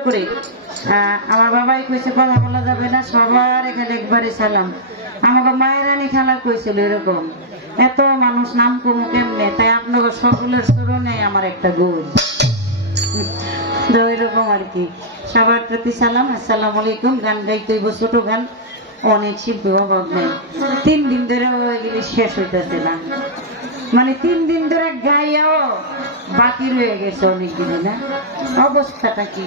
করে আমার বাবাই কইছে কথা বলা যাবে না, সবার এখানে একবারে সালাম। আমাকে মায়েরানি খেলা কইছিল এরকম, এত মানুষ নাম কমু কেমনে, তাই আপনাদের সকলের স্মরণে আমার একটা গোল এরকম আর কি। সবার প্রতি সালাম, আসসালামু আলাইকুম। গান গাইতে হইব, ছোট গান, অনেক শিল্পী অভাব নেই। 3 দিন ধরে শেষ হইতেছে না, মানে 3 দিন ধরে গাইয়াও বাকি রয়ে গেছে অনেক দিনে। না অবস্থাটা কি?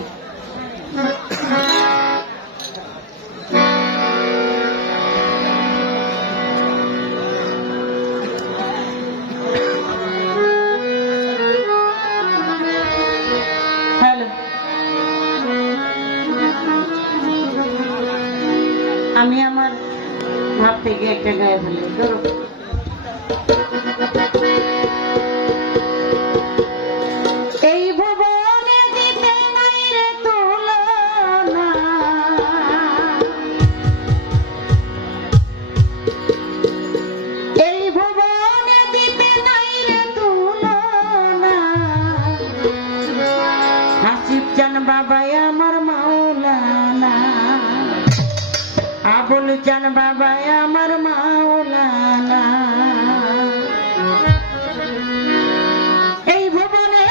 আমি আমার ভাব থেকে একটা গায়ে ফেলি। এই ভুবনে দিতে নাই রে তুলনা, এই ভুবনে দিতে নাই রে তুলনা, হাসিব চান বাবাই আমার মাওলানা, আবুল চান বাবাই আমার মাওলানা। এই ভুবনে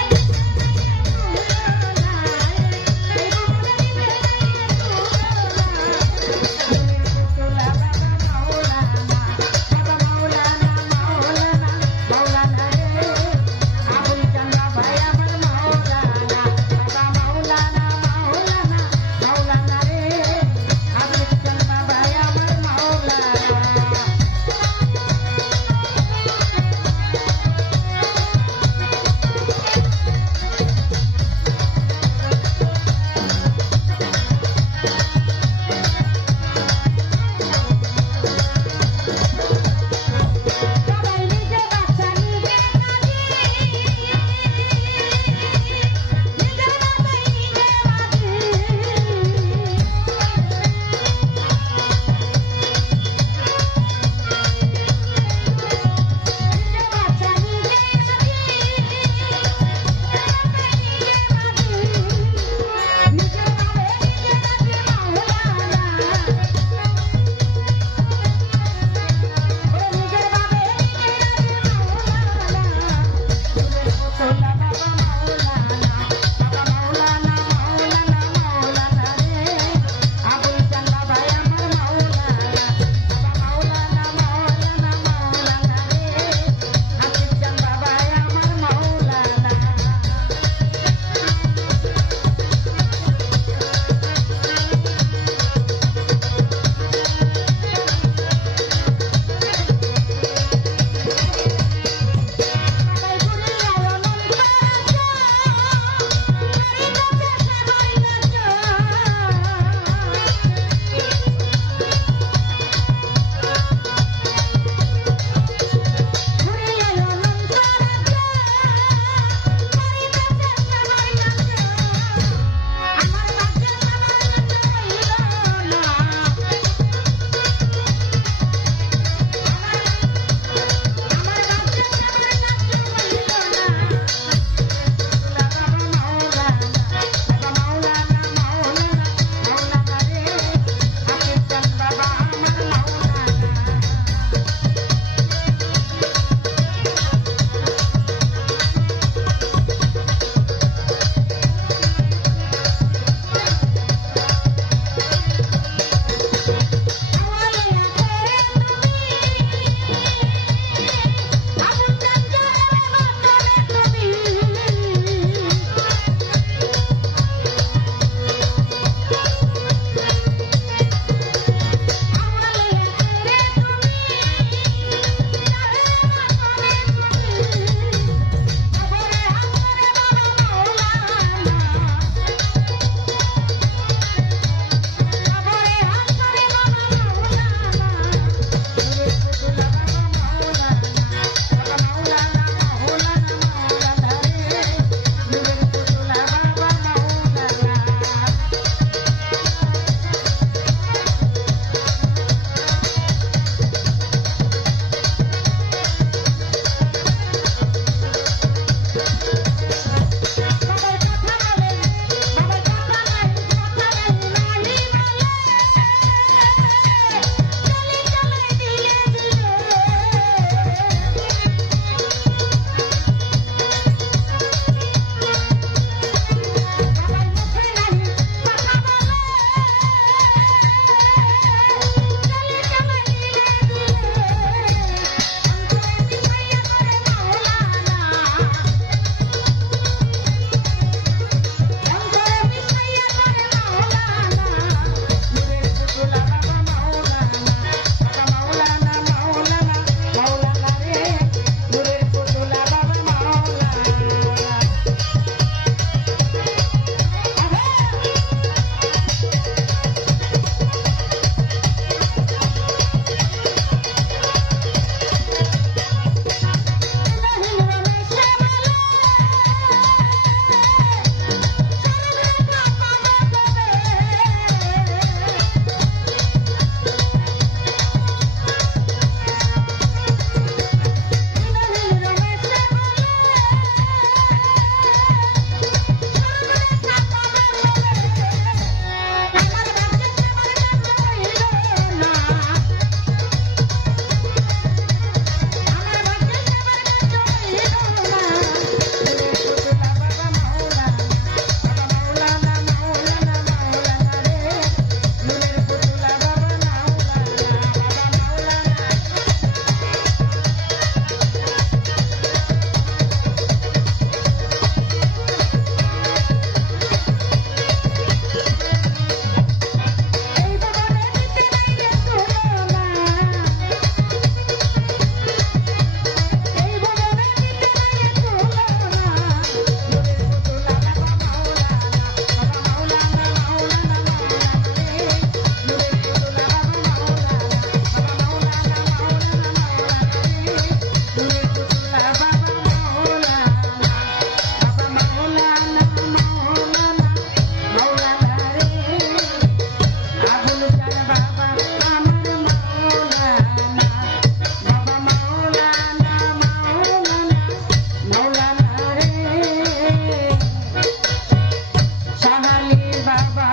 দয়ালি বাবা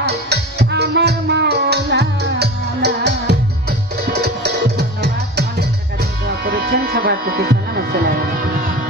আমার মাওলানা। ধন্যবাদ, অনেক টাকা দিয়ে দোয়া করেছেন, সবার প্রতি